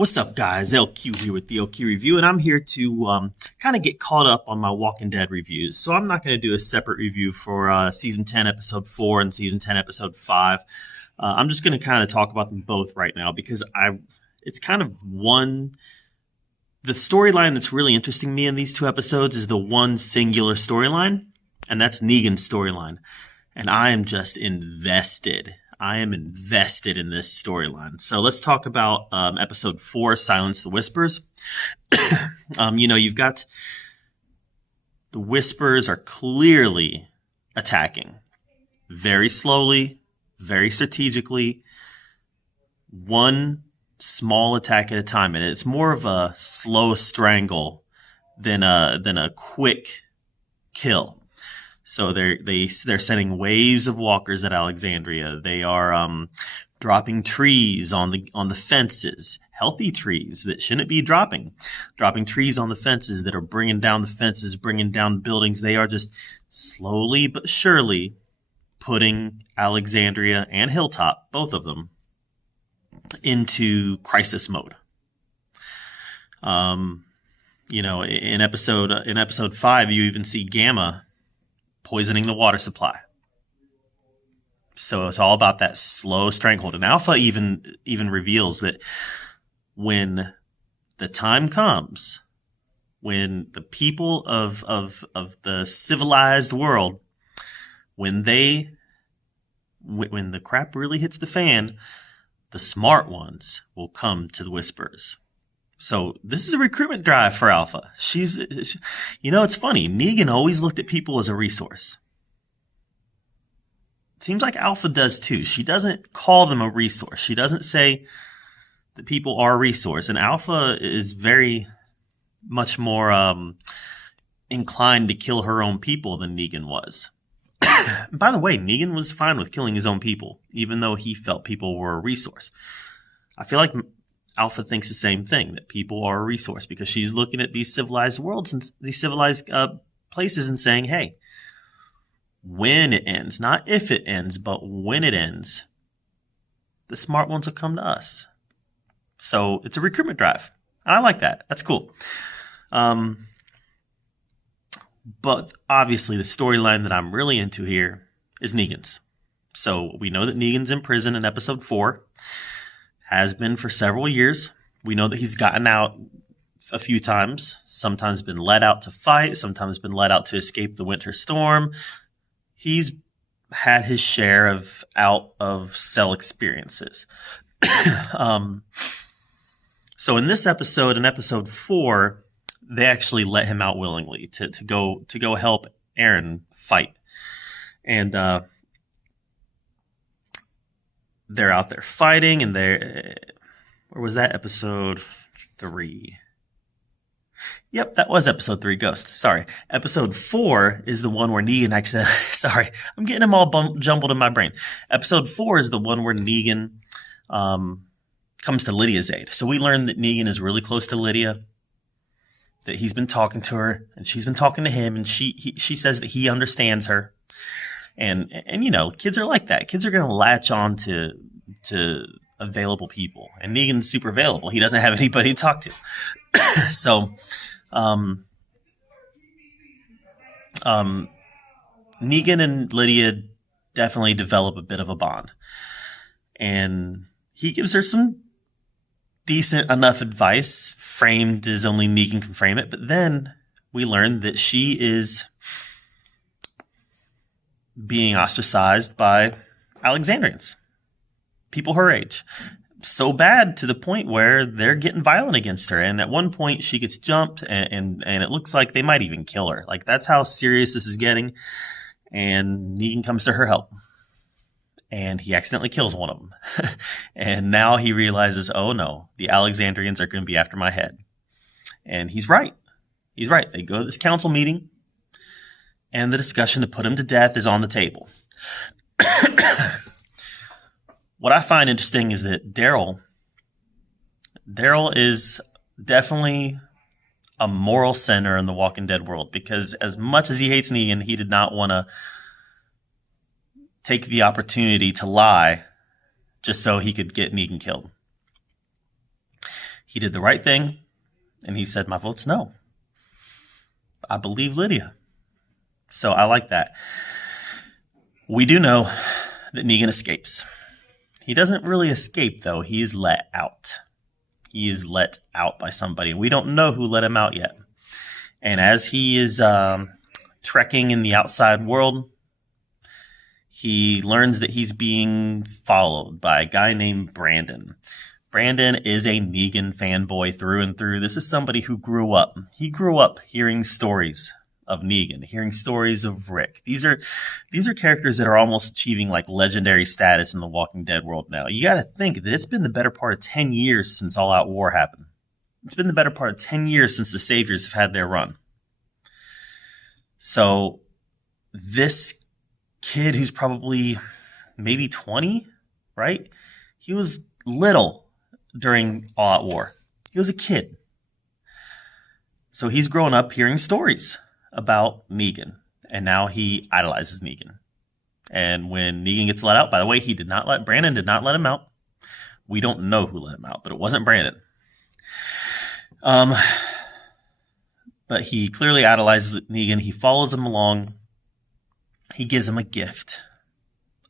What's up, guys? LQ here with the LQ Review, and I'm here to kind of get caught up on my Walking Dead reviews. So I'm not going to do a separate review for Season 10, Episode 4 and Season 10, Episode 5. I'm just going to kind of talk about them both right now because it's kind of the storyline that's really interesting me in these two episodes is the one singular storyline, and that's Negan's storyline. And I am just invested. I am invested in this storyline. So let's talk about episode 4, Silence the Whispers. You've got the Whispers are clearly attacking very slowly, very strategically, one small attack at a time. And it's more of a slow strangle than a quick kill. So they're sending waves of walkers at Alexandria. They are dropping trees on the fences, healthy trees that shouldn't be dropping trees on the fences that are bringing down the fences, bringing down buildings. They are just slowly but surely putting Alexandria and Hilltop, both of them, into crisis mode. In episode 5, you even see Gamma poisoning the water supply. So it's all about that slow stranglehold. And Alpha even reveals that when the time comes, when the people of the civilized world, when the crap really hits the fan, the smart ones will come to the Whispers. So this is a recruitment drive for Alpha. It's funny. Negan always looked at people as a resource. It seems like Alpha does too. She doesn't call them a resource. She doesn't say that people are a resource. And Alpha is very much more inclined to kill her own people than Negan was. By the way, Negan was fine with killing his own people, even though he felt people were a resource. I feel like Alpha thinks the same thing, that people are a resource, because she's looking at these civilized worlds and these civilized places and saying, hey, when it ends, not if it ends, but when it ends, the smart ones will come to us. So it's a recruitment drive. And I like that. That's cool. But obviously the storyline that I'm really into here is Negan's. So we know that Negan's in prison in episode 4. Has been for several years. We know that he's gotten out a few times, sometimes been let out to fight, sometimes been let out to escape the winter storm. He's had his share of out of cell experiences. So in this episode, in episode 4, they actually let him out willingly to go help Aaron fight. And they're out there fighting, and or was that episode 3? Yep, that was episode 3, Ghost. Sorry. Episode 4 is the one where Negan accidentally, sorry, I'm getting them all jumbled in my brain. Episode 4 is the one where Negan comes to Lydia's aid. So we learn that Negan is really close to Lydia, that he's been talking to her, and she's been talking to him, and she says that he understands her. And kids are like that. Kids are going to latch on to available people. And Negan's super available. He doesn't have anybody to talk to. So, Negan and Lydia definitely develop a bit of a bond. And he gives her some decent enough advice, framed as only Negan can frame it. But then we learn that she is being ostracized by Alexandrians, people her age. So bad to the point where they're getting violent against her. And at one point she gets jumped and it looks like they might even kill her. Like, that's how serious this is getting. And Negan comes to her help. And he accidentally kills one of them. And now he realizes, oh no, the Alexandrians are going to be after my head. And he's right. He's right. They go to this council meeting, and the discussion to put him to death is on the table. What I find interesting is that Daryl is definitely a moral sinner in the Walking Dead world, because as much as he hates Negan, he did not want to take the opportunity to lie just so he could get Negan killed. He did the right thing, and he said, my vote's no. I believe Lydia. So I like that. We do know that Negan escapes. He doesn't really escape, though. He is let out. He is let out by somebody. We don't know who let him out yet. And as he is trekking in the outside world, he learns that he's being followed by a guy named Brandon. Brandon is a Negan fanboy through and through. This is somebody who grew up. He grew up hearing stories of Negan, hearing stories of Rick. These are characters that are almost achieving like legendary status in the Walking Dead world now. You got to think that it's been the better part of 10 years since All Out War happened. It's been the better part of 10 years since the Saviors have had their run. So this kid who's probably maybe 20, right? He was little during All Out War. He was a kid. So he's grown up hearing stories about Negan, and now he idolizes Negan. And when Negan gets let out, by the way, Brandon did not let him out. We don't know who let him out, but it wasn't Brandon. But he clearly idolizes Negan. He follows him along. He gives him a gift,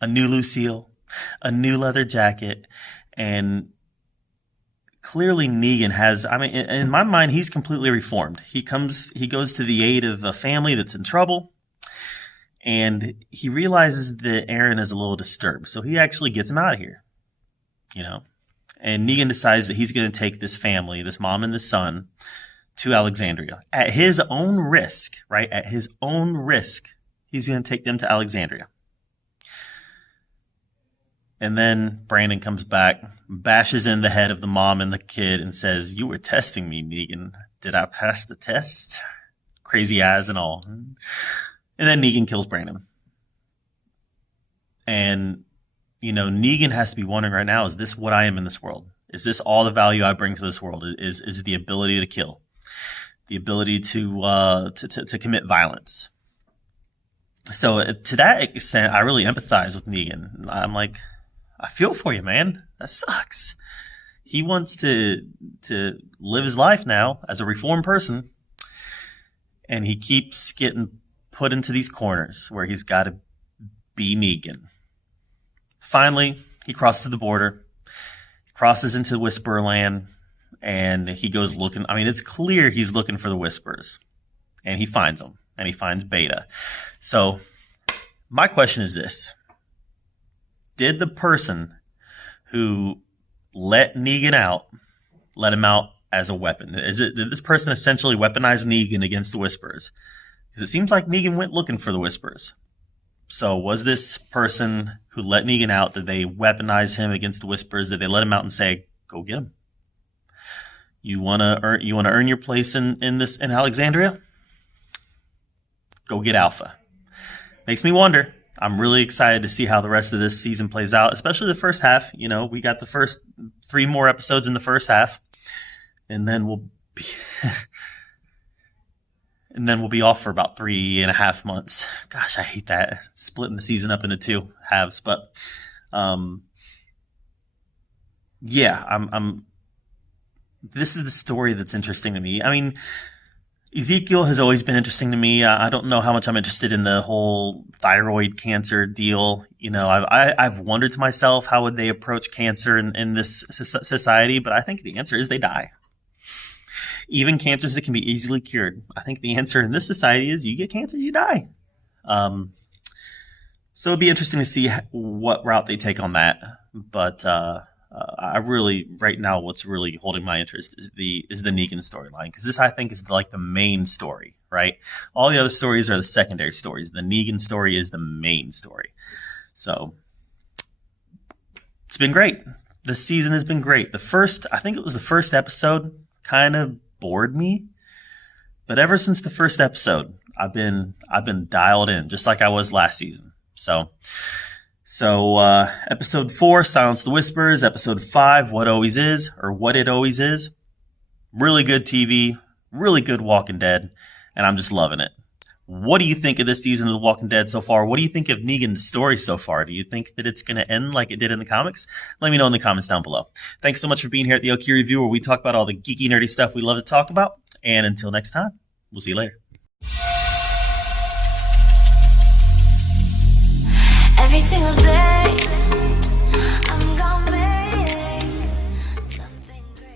a new Lucille, a new leather jacket, and clearly Negan has, in my mind, he's completely reformed. He goes to the aid of a family that's in trouble, and he realizes that Aaron is a little disturbed. So he actually gets him out of here, and Negan decides that he's going to take this family, this mom and this son, to Alexandria at his own risk, right? At his own risk, he's going to take them to Alexandria. And then Brandon comes back, bashes in the head of the mom and the kid and says, "You were testing me, Negan. Did I pass the test?" Crazy eyes and all. And then Negan kills Brandon. And, Negan has to be wondering right now, is this what I am in this world? Is this all the value I bring to this world? Is the ability to kill? The ability to commit violence? So to that extent, I really empathize with Negan. I'm like, I feel for you, man. That sucks. He wants to live his life now as a reformed person, and he keeps getting put into these corners where he's got to be Negan. Finally, he crosses the border, crosses into Whisperland, and he goes looking. It's clear he's looking for the Whispers, and he finds them, and he finds Beta. So my question is this. Did the person who let Negan out, let him out as a weapon? Did this person essentially weaponize Negan against the Whispers? Because it seems like Negan went looking for the Whispers. So was this person who let Negan out, did they weaponize him against the Whispers? Did they let him out and say, "Go get him"? You wanna earn your place in Alexandria? Go get Alpha. Makes me wonder. I'm really excited to see how the rest of this season plays out, especially the first half. We got the first 3 more episodes in the first half, and then we'll be off for about 3.5 months. Gosh, I hate that, splitting the season up into 2 halves. But this is the story that's interesting to me. Ezekiel has always been interesting to me. I don't know how much I'm interested in the whole thyroid cancer deal. I've wondered to myself, how would they approach cancer in this society? But I think the answer is they die. Even cancers that can be easily cured. I think the answer in this society is you get cancer, you die. So it'd be interesting to see what route they take on that. But right now, what's really holding my interest is the Negan storyline, because this, I think, is like the main story, right? All the other stories are the secondary stories. The Negan story is the main story. So it's been great. This season has been great. I think it was the first episode, kind of bored me, but ever since the first episode, I've been dialed in, just like I was last season. So episode 4, Silence the Whispers. Episode 5, What It Always Is. Really good TV, really good Walking Dead, and I'm just loving it. What do you think of this season of The Walking Dead so far? What do you think of Negan's story so far? Do you think that it's going to end like it did in the comics? Let me know in the comments down below. Thanks so much for being here at the LQ Review, where we talk about all the geeky, nerdy stuff we love to talk about. And until next time, we'll see you later. Every single day